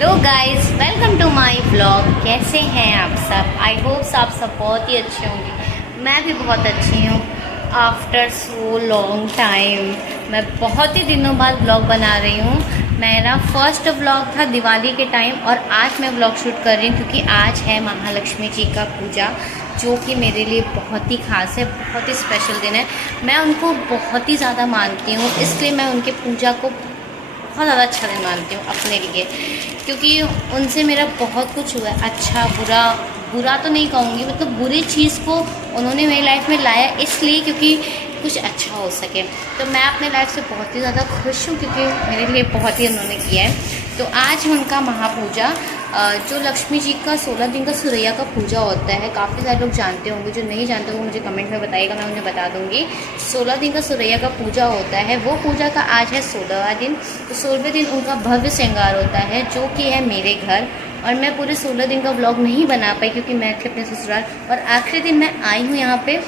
Hello guys, welcome to my blog. कैसे हैं आप सब? आई होप आप सब बहुत ही अच्छे होंगे। मैं भी बहुत अच्छी हूँ। आफ्टर सो लॉन्ग टाइम मैं बहुत ही दिनों बाद ब्लॉग बना रही हूँ। मेरा फर्स्ट ब्लॉग था दिवाली के टाइम और आज मैं ब्लॉग शूट कर रही हूँ क्योंकि आज है महालक्ष्मी जी का पूजा, जो कि मेरे लिए बहुत ही खास है, बहुत ही स्पेशल दिन है। मैं उनको बहुत ही ज़्यादा मानती हूँ, इसलिए मैं उनके पूजा को बहुत ज़्यादा अच्छा दिन मानती हूँ अपने लिए, क्योंकि उनसे मेरा बहुत कुछ हुआ है। अच्छा बुरा, बुरा तो नहीं कहूँगी, मतलब बुरी चीज़ को उन्होंने मेरी लाइफ में लाया इसलिए क्योंकि कुछ अच्छा हो सके। तो मैं अपने लाइफ से बहुत ही ज़्यादा खुश हूँ क्योंकि मेरे लिए बहुत ही उन्होंने किया है। तो आज है उनका महापूजा, जो लक्ष्मी जी का 16 दिन का सुरैया का पूजा होता है। काफ़ी सारे लोग जानते होंगे, जो नहीं जानते वो मुझे कमेंट में बताइएगा, मैं उन्हें बता दूंगी। 16 दिन का सुरैया का पूजा होता है, वो पूजा का आज है 16वां दिन। तो 16वें दिन उनका भव्य श्रृंगार होता है, जो कि है मेरे घर। और मैं पूरे 16 दिन का व्लॉग नहीं बना पाई क्योंकि मैं थी अपने ससुराल, और आखिरी दिन मैं आई हूँ यहाँ पे।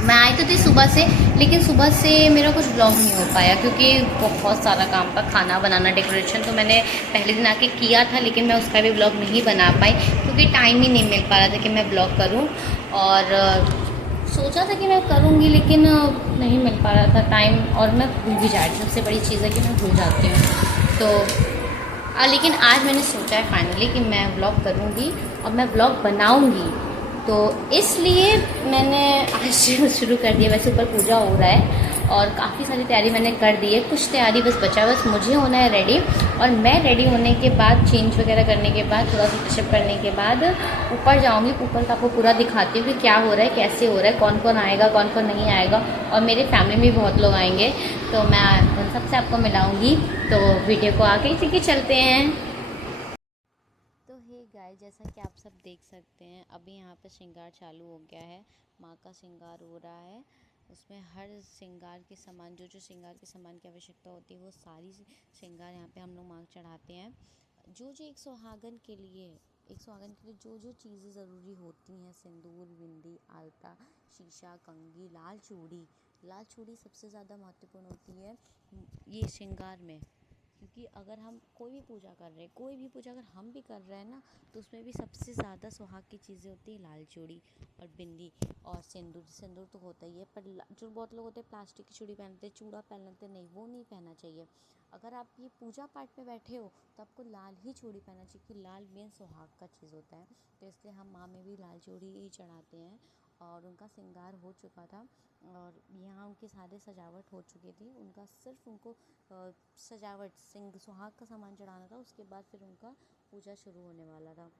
मैं आई तो थी सुबह से, लेकिन सुबह से मेरा कुछ ब्लॉग नहीं हो पाया क्योंकि बहुत सारा काम था, खाना बनाना, डेकोरेशन। तो मैंने पहले दिन आके किया था, लेकिन मैं उसका भी ब्लॉग नहीं बना पाई क्योंकि टाइम ही नहीं मिल पा रहा था कि मैं ब्लॉग करूं। और सोचा था कि मैं करूंगी, लेकिन नहीं मिल पा रहा था टाइम, और मैं भूल भी जा रही थी। सबसे बड़ी चीज़ है कि मैं भूल जाती हूँ। तो लेकिन आज मैंने सोचा है फाइनली कि मैं ब्लॉग करूँगी और मैं ब्लॉग बनाऊँगी। तो इसलिए मैंने आज शुरू कर दिया। वैसे ऊपर पूजा हो रहा है और काफ़ी सारी तैयारी मैंने कर दी है, कुछ तैयारी बस बचा है, बस मुझे होना है रेडी। और मैं रेडी होने के बाद, चेंज वगैरह करने के बाद, थोड़ा सा टचअप करने के बाद ऊपर जाऊंगी। ऊपर का आपको पूरा दिखाती हूँ कि क्या हो रहा है, कैसे हो रहा है, कौन कौन आएगा, कौन कौन नहीं आएगा। और मेरी फैमिली में बहुत लोग आएंगे, तो मैं उन सबसे आपको मिलाऊंगी। तो वीडियो को आगे इसी के चलते हैं। तो हे गाइस, जैसा कि आप सब देख सकते हैं, अभी यहाँ पे श्रृंगार चालू हो गया है। माँ का श्रृंगार हो रहा है। उसमें हर श्रृंगार के सामान, जो जो श्रृंगार के सामान की आवश्यकता होती है, वो सारी श्रृंगार यहाँ पे हम लोग माँ चढ़ाते हैं। जो जो एक सुहागन के लिए जो जो चीज़ें ज़रूरी होती हैं, सिंदूर, बिंदी, आलता, शीशा, कंघी, लाल चूड़ी सबसे ज़्यादा महत्वपूर्ण होती है ये श्रृंगार में। क्योंकि अगर हम कोई भी पूजा कर रहे हैं, कोई भी पूजा अगर हम भी कर रहे हैं ना, तो उसमें भी सबसे ज़्यादा सुहाग की चीज़ें होती है लाल चूड़ी और बिंदी और सिंदूर तो होता ही है। पर जो बहुत लोग होते हैं प्लास्टिक की चूड़ी पहनते हैं, चूड़ा पहन लेते हैं, नहीं, वो नहीं पहनना चाहिए। अगर आप ये पूजा पाठ में बैठे हो तो आपको लाल ही चूड़ी पहनना चाहिए, क्योंकि लाल मेन सुहाग का चीज़ होता है। तो इसलिए हम माँ में भी लाल चूड़ी ही चढ़ाते हैं। और उनका श्रृंगार हो चुका था और यहाँ उनकी सारे सजावट हो चुकी थी। उनका सिर्फ उनको सजावट, सुहाग का सामान चढ़ाना था। उसके बाद फिर उनका पूजा शुरू होने वाला था।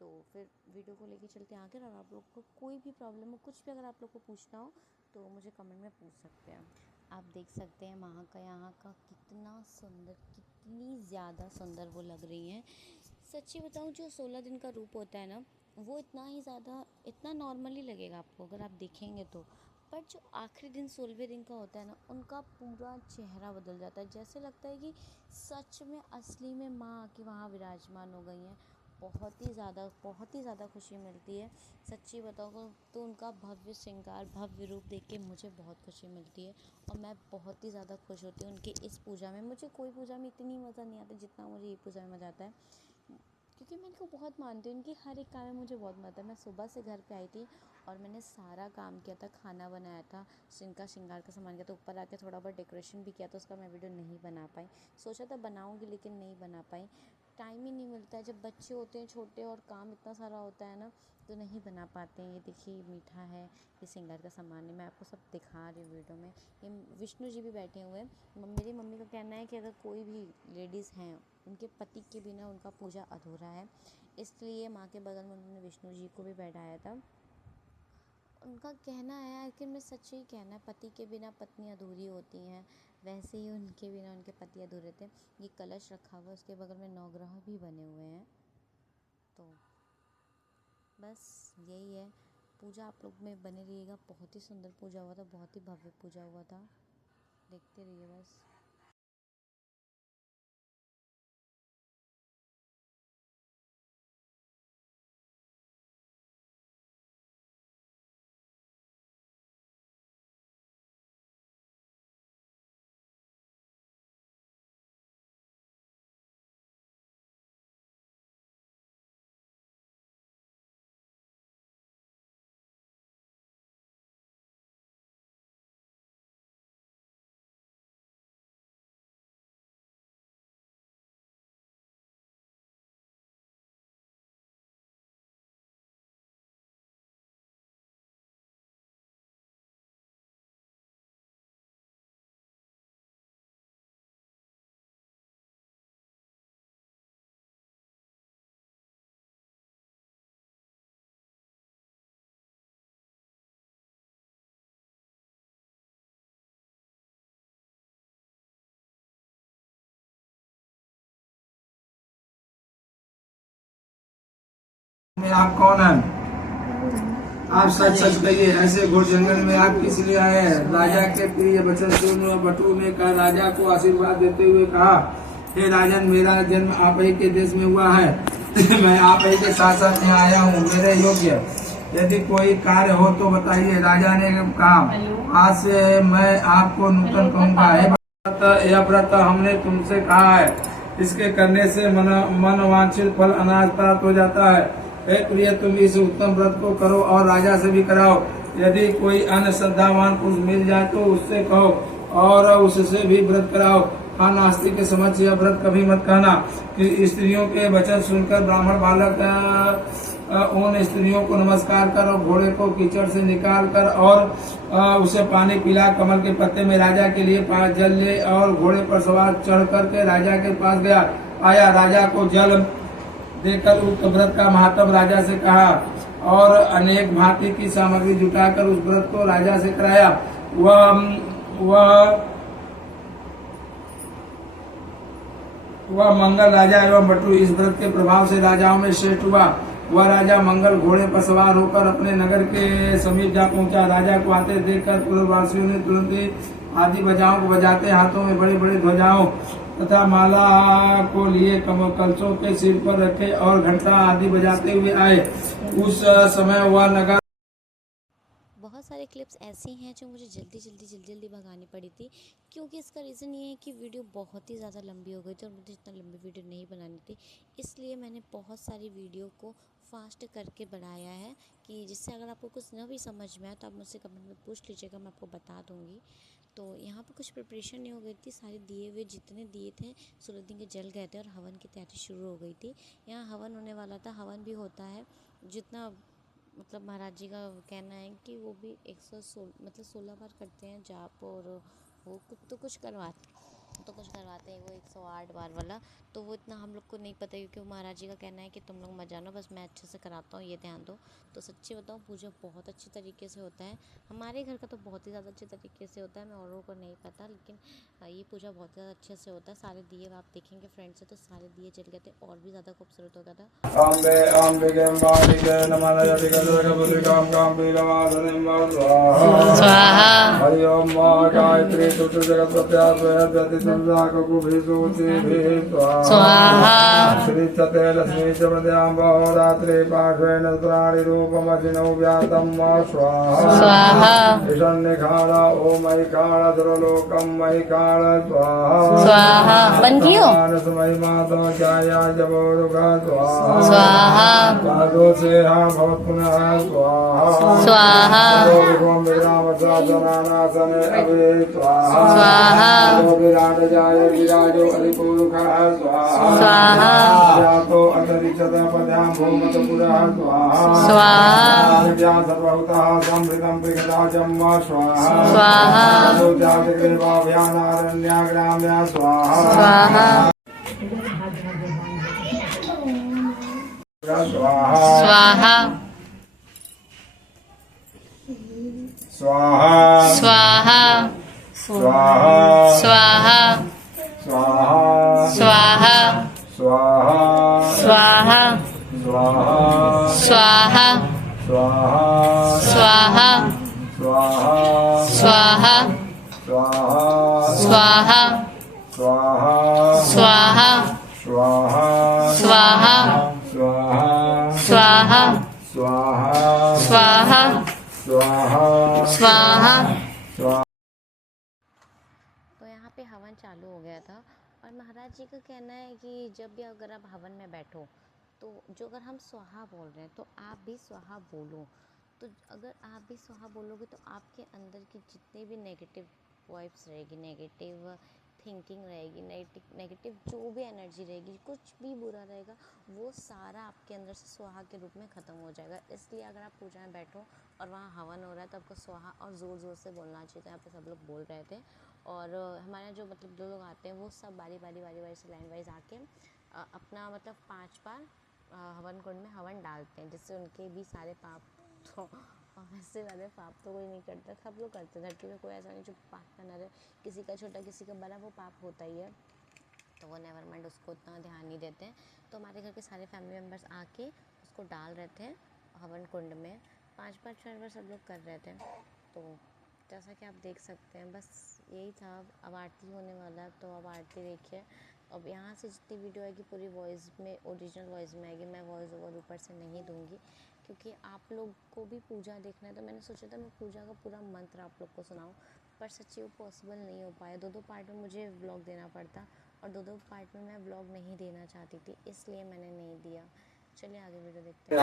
तो फिर वीडियो को लेके चलते हैं आगे। और आप लोग को कोई भी प्रॉब्लम हो, कुछ भी अगर आप लोग को पूछना हो तो मुझे कमेंट में पूछ सकते हैं। आप देख सकते हैं वहाँ का, यहाँ का कितना सुंदर, कितनी ज़्यादा सुंदर वो लग रही हैं। सच्ची बताऊँ, जो 16 दिन का रूप होता है ना, वो इतना ही ज़्यादा, इतना नॉर्मली लगेगा आपको अगर आप देखेंगे तो। पर जो आखिरी दिन 16वें दिन का होता है ना, उनका पूरा चेहरा बदल जाता है। जैसे लगता है कि सच में असली में माँ आके वहाँ विराजमान हो गई हैं। बहुत ही ज़्यादा खुशी मिलती है। सच्ची बताऊँ तो उनका भव्य श्रृंगार, भव्य रूप देख के मुझे बहुत खुशी मिलती है। और मैं बहुत ही ज़्यादा खुश होती हूँ उनकी इस पूजा में। मुझे कोई पूजा में इतनी मज़ा नहीं आता जितना मुझे ये पूजा में मज़ा आता है, क्योंकि मैं इनको बहुत मानती हूँ। इनकी हर एक काम में मुझे बहुत मज़ा आता है। मैं सुबह से घर पे आई थी और मैंने सारा काम किया था, खाना बनाया था, इनका श्रृंगार का सामान किया था, ऊपर आके थोड़ा बहुत डेकोरेशन भी किया था। उसका मैं वीडियो नहीं बना पाई। सोचा था बनाऊँगी, लेकिन नहीं बना पाई। टाइम ही नहीं मिलता है, जब बच्चे होते हैं छोटे और काम इतना सारा होता है ना, तो नहीं बना पाते हैं। ये देखिए मीठा है, ये श्रृंगार का सामान है, मैं आपको सब दिखा रही हूँ वीडियो में। ये विष्णु जी भी बैठे हुए हैं। मेरी मम्मी का कहना है कि अगर कोई भी लेडीज़ हैं, उनके पति के बिना उनका पूजा अधूरा है, इसलिए माँ के बगल में उन्होंने विष्णु जी को भी बैठाया था। उनका कहना है, आखिर में सच ही कहना है, पति के बिना पत्नी अधूरी होती हैं। वैसे ही उनके बिना उनके पति अधूरे थे। ये कलश रखा हुआ है, उसके बगल में नवग्रह भी बने हुए हैं। तो बस यही है। पूजा आप लोग में बने रहिएगा। बहुत ही सुंदर पूजा हुआ था, बहुत ही भव्य पूजा हुआ था। देखते रहिए बस। में आप कौन हैं? आप सच सच कहिए, ऐसे घोर जंगल में आप किस लिए आए हैं? राजा के प्रिय वचन सुन बटू ने कहा, राजा को आशीर्वाद देते हुए कहा, हे राजन, मेरा जन्म आप ही के देश में हुआ है। मैं आप ही के साथ साथ यहाँ आया हूँ। मेरे योग्य यदि कोई कार्य हो तो बताइए। राजा ने कहा, आज से मैं आपको नूतन कहूँगा। हे व्रत, यह व्रत हमने तुमसे कहा है, इसके करने से मन वांछित फल अनाज प्राप्त हो जाता है। हे प्रिय, तुम इस उत्तम व्रत को करो और राजा से भी कराओ। यदि कोई अन्य श्रद्धावान पुरुष मिल जाए तो उससे कहो और उससे भी व्रत कराओ। हाँ, नास्तिक के समक्ष यह व्रत कभी मत कहना कि स्त्रियों के वचन सुनकर ब्राह्मण बालक उन स्त्रियों को नमस्कार कर और घोड़े को कीचड़ से निकाल कर और उसे पानी पिला। कमल के पत्ते में राजा के लिए जल ले और घोड़े पर सवार चढ़ करके राजा के पास गया। आया, राजा को जल देकर उक्त व्रत का महात्म राजा से कहा और अनेक भांति की सामग्री जुटाकर उस व्रत को राजा से कराया। वह मंगल राजा एवं बटू इस व्रत के प्रभाव से राजाओं में श्रेष्ठ हुआ। वह राजा मंगल घोड़े पर सवार होकर अपने नगर के समीप जा पहुंचा। राजा को आते देखकर पूर्ववासियों ने तुरंत ही आदि बजाओं को बजाते हाथों में बड़े बड़े ध्वजाओं तथा माला को लिए कलशों के सिर पर रखे और घंटा आदि बजाते हुए आए। उस समय वह नगर। बहुत सारे क्लिप्स ऐसी हैं जो मुझे जल्दी भगानी पड़ी थी, क्योंकि इसका रीज़न ये है कि वीडियो बहुत ही ज़्यादा लंबी हो गई थी और मुझे इतना लंबी वीडियो नहीं बनानी थी। इसलिए मैंने बहुत सारी वीडियो को फास्ट करके बढ़ाया है कि जिससे अगर आपको कुछ ना भी समझ में आए तो आप मुझसे कमेंट में पूछ लीजिएगा, मैं आपको बता दूँगी। तो यहाँ पर कुछ प्रिपरेशन नहीं हो गई थी, सारे दिए हुए जितने दिए थे 16 दिन के जल गए थे और हवन की तैयारी शुरू हो गई थी। यहाँ हवन होने वाला था, हवन भी होता है जितना मतलब महाराज जी का कहना है कि वो भी 16 बार करते हैं जाप, और वो कुछ करवाते हैं वो 108 बार वाला। तो वो इतना हम लोग को नहीं पता, क्योंकि महाराज जी का कहना है कि तुम लोग मत जानो, बस मैं अच्छे से कराता हूँ, ये ध्यान दो। तो सच्ची बताऊँ, पूजा बहुत अच्छी तरीके से होता है। हमारे घर का तो बहुत ही ज़्यादा अच्छे तरीके से होता है, मैं औरों को नहीं पता, लेकिन ये पूजा बहुत ज़्यादा अच्छे से होता है। सारे दिए आप देखेंगे फ्रेंड से, तो सारे दिए जल गए थे और भी ज़्यादा खूबसूरत हो गया था। स्वाहा हरि ओम गायत्री स्वाहा श्री चते लक्ष्मी च प्रद्यां बहुरात्रि पाठेन पुराणि रूपमजिनो व्यातं स्वाहा स्वाहा ईशन्निखाल ओम ऐकाल सर्वलोकं ऐकाल स्वाहा स्वाहा बन गयो महिमातो जाया जबोरुगा स्वाहा स्वाहा पादो से हा भवत् पुनः स्वाहा स्वाहा ओम विराम साधनानासन अभे स्वाहा स्वाहा विराट जाय विराजो अधिपुरुषः स्वाहा स्वाहा यातो अंतरिक्षत पद्यां भूमत पुरः स्वाहा स्वाहा या सर्वभूतः संभृतं प्रियदाजं स्वाहा स्वाहा देवाभ्यानारण्याग्राम्या स्वाहा स्वाहा स्वाहा स्वाहा स्वाहा स्वाहा स्वाहा स्वाहा स्वाहा स्वाहा स्वाहा स्वाहा स्वाहा स्वाहा स्वाहा स्वाहा स्वाहा स्वाहा। तो यहाँ पे हवन चालू हो गया था और महाराज जी का कहना है कि जब भी अगर आप हवन में बैठो तो जो अगर हम स्वाहा बोल रहे हैं तो आप भी स्वाहा बोलो। तो अगर आप भी स्वाहा बोलोगे तो आपके अंदर की जितने भी नेगेटिव वाइब्स रहेगी, नेगेटिव थिंकिंग रहेगी, नेगेटिव जो भी एनर्जी रहेगी, कुछ भी बुरा रहेगा, वो सारा आपके अंदर से स्वाहा के रूप में ख़त्म हो जाएगा। इसलिए अगर आप पूजा में बैठो और वहाँ हवन हो रहा है तो आपको स्वाहा और ज़ोर ज़ोर से बोलना चाहिए। तो यहाँ पे सब लोग बोल रहे थे और हमारे जो मतलब जो लोग आते हैं वो सब बारी से लाइन वाइज आके अपना मतलब 5 बार हवन कुंड में हवन डालते हैं, जिससे उनके भी सारे पाप तो वैसे वाले पाप तो कोई नहीं करता, सब लोग करते हैं। धरती में कोई ऐसा नहीं जो पाप का न रहे, किसी का छोटा किसी का बड़ा वो पाप होता ही है, तो वो नेवर माइंड, उसको उतना ध्यान नहीं देते हैं। तो हमारे घर के सारे फैमिली मेम्बर्स आके उसको डाल रहे थे हवन कुंड में। 5-5 बार सब लोग कर रहे थे। तो जैसा कि आप देख सकते हैं, बस यही था। अब आरती होने वाला है, तो अब आरती देखिए। अब यहाँ से जितनी वीडियो आएगी पूरी वॉइस में, ओरिजिनल वॉइस में आएगी। मैं वॉइस ओवर ऊपर से नहीं दूँगी, क्योंकि आप लोग को भी पूजा देखना है। तो मैंने सोचा था मैं पूजा का पूरा मंत्र आप लोग को सुनाऊँ, पर सच्ची वो पॉसिबल नहीं हो पाया। 2-2 पार्ट में मुझे व्लॉग देना पड़ता, और 2-2 पार्ट में मैं व्लॉग नहीं देना चाहती थी, इसलिए मैंने नहीं दिया। चलिए आगे वीडियो देखते हैं।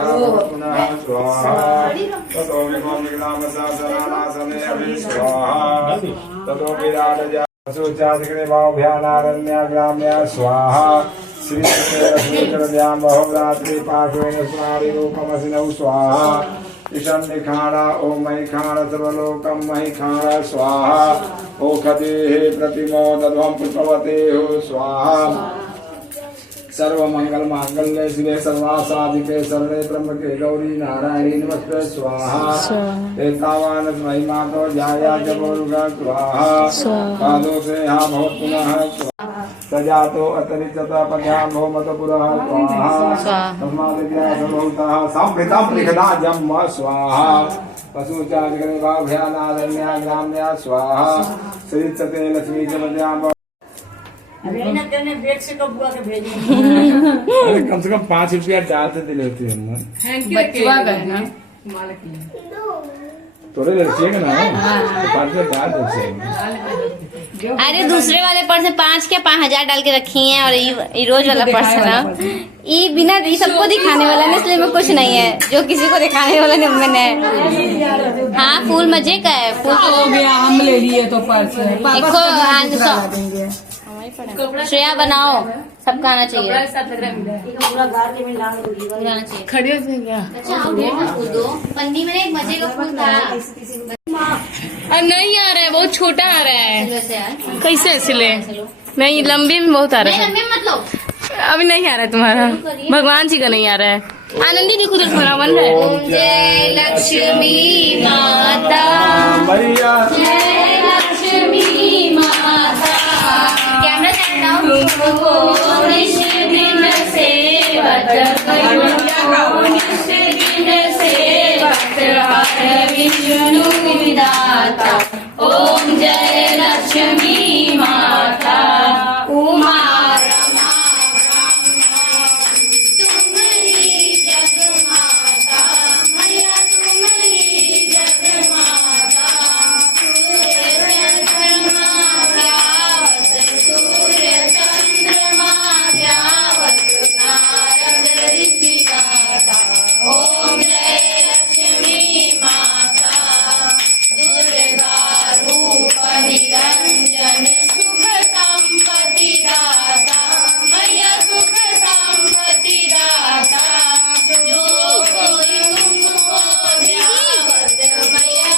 स्वाहा श्री बहुरात्रि पार्श्वेन स्नारि रूपमसिनौ स्वाहा ईशं निखाणा ओम मयि खाण सर्वलोकं मयि खाण स्वाहा ओखदेः प्रतिमो दध्वं पुष्पवते हो स्वाहा सर्वमंगल मांगल्ये शिवे सर्वासाधिके शरणे त्र्यंबके गौरी नारायणी नमस्ते स्वाहा एतावान महिमा तो जाया जबोरुगा स्वाहा पादों से यहाँ बहुत पुनः स्वाहा सजातो अतरिचता पद्याम भौमत पुरः स्वाहा तस्मादित्या सर्वभूतः संभृतं लिखना जन्म स्वाहा पशुचारिणे भाभ्यानारण्या ग्राम्या स्वाहा श्रीचते लक्ष्मी जलद्याम। अरे कम से कम 5 रुपया डालते दिले होते हैं थोड़े रखिएगा ना, 5 रुपया डाल देते। अरे दूसरे वाले पर्स में 5 के 5,000 डाल के रखी हैं, और ये रोज वाला पर्स है ना, ये बिना सबको दिखाने वाला नहीं, इसलिए में कुछ नहीं है। जो किसी को दिखाने वाला नहीं मैंने। हाँ, फूल मजे का है। फूल हो गया, हम ले लिए तो पर्स श्रेया बनाओ, सबका आना चाहिए। खड़े थे क्या? अच्छा फूल दो। पन्नी में एक मजे का फूल था। अब नहीं आ रहा है, बहुत छोटा आ रहा है। वैसे यार कैसे सिले? नहीं, लंबी में बहुत आ रहा है। लंबे मत लो। अभी नहीं आ रहा है तुम्हारा, भगवान जी का नहीं आ रहा है। आनंदी नहीं खुद खड़ा बन रहा है। ओम जय लक्ष्मी माता, जय लक्ष्मी माता। कैमरा तुमको निष्दिन सेवत करो, निष्दिन सेवत हर विष्णु विधाता। ओम जय लक्ष्मी माता, उमा रमा ब्रह्मा, तुम ही जग माता, मैया तुम ही जग माता। सूर्य चंद्रमा ध्यावत नारद ऋषि गाता। ओम जय लक्ष्मी माता, दुर्गा रूप निरंजन सुख संपत्ति दाता, मैया सुख संपत्ति दाता। जो कोई तुमको ध्यावत मैया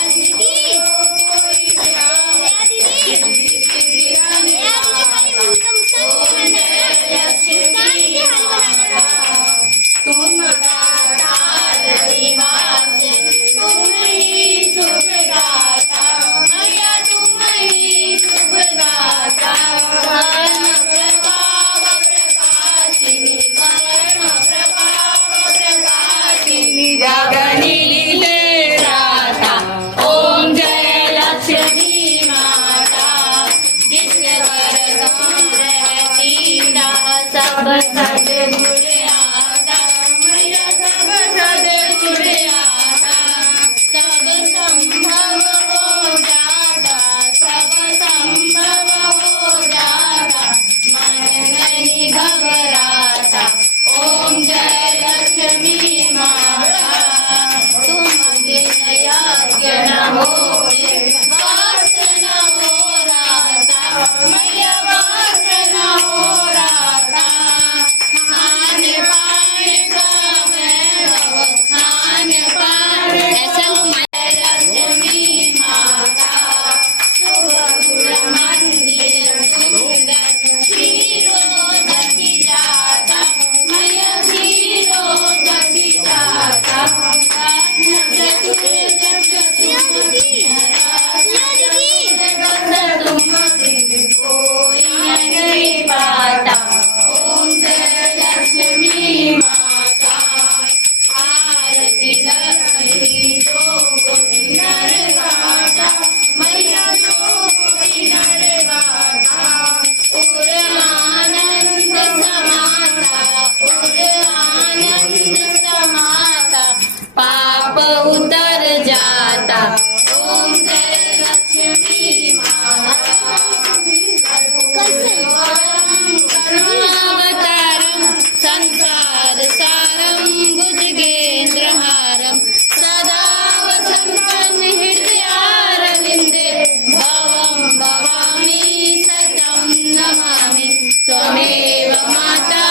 त्वमेव माता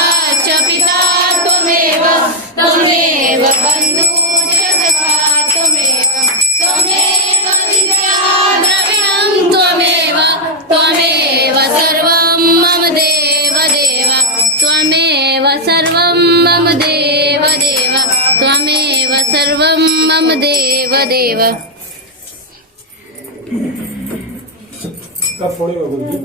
च पिता त्वमेव त्वमेव बन्धुश्च सखा त्वमेव त्वमेव विद्या द्रविणं त्वमेव त्वमेव सर्वं मम देव देव त्वमेव सर्वं मम देव देव त्वमेव सर्वं मम देव देव। कब फोड़ेगा गुरुजी?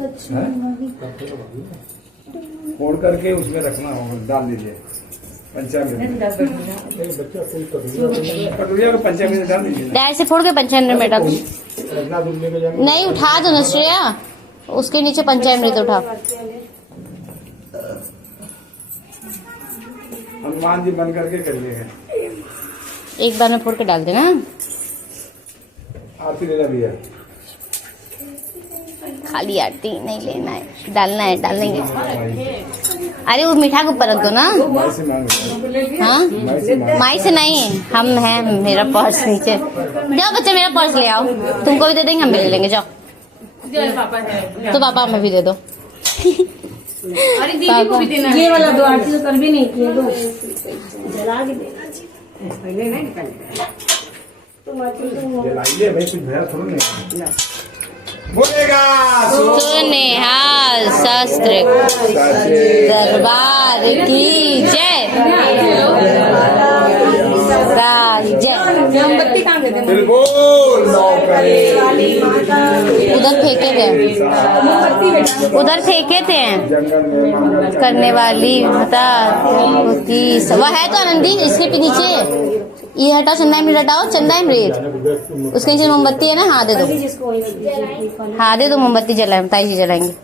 फोड़ करके उसमें रखना होगा, डाल दीजिए पंचामृत। कटोरिया को पंचामृत डाल दीजिए। डायरेक्ट से फोड़ के पंचामृत में डाल। नहीं उठा दो ना श्रेया, उसके नीचे पंचामृत उठा। हनुमान जी बन करके करिएगा। एक बार में फोड़ के डाल देना। आरती लेना भैया। खाली आरती नहीं लेना है, डालना है, डालेंगे। अरे वो मीठा के ऊपर रख दो ना। माई से मांगो। हाँ माई से नहीं, हम हैं, मेरा पर्स नीचे। जाओ बच्चे मेरा पर्स ले आओ, तुमको भी दे देंगे, हम भी ले लेंगे। जाओ तो पापा हमें भी दे दो। अरे दीदी को भी देना। ये वाला दो, आरती तो कर भी नहीं किए, दो जला के देना पहले नहीं निकल। जलाइए भाई, कुछ भया थोड़ा नहीं बोलेगा। सुनिहाल शास्त्र दरबार की जय। जय। मोमबत्ती कहाँ देते हैं? बिल्कुल उधर फेंके थे, उधर फेंके थे। जंगल में करने वाली माता होती वह है तो आनंदी, इसके पे नीचे ये हटाओ, चंदा अमृत हटाओ, चंदा अमृत उसके नीचे मोमबत्ती है ना। हाँ दे दो, हाँ दे दो मोमबत्ती जलाए, ताई जी जलाएंगे।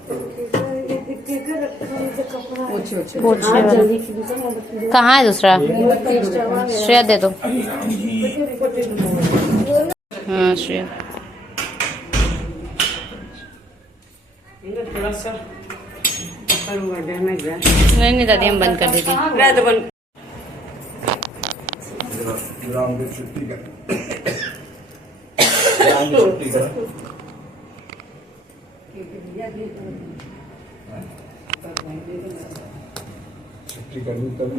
कहाँ है दूसरा? श्रेया दे दो। हाँ श्रेया नहीं दादी हम बंद कर देते। ग्राउंड में छुट्टी कर छुट्टी करनी तब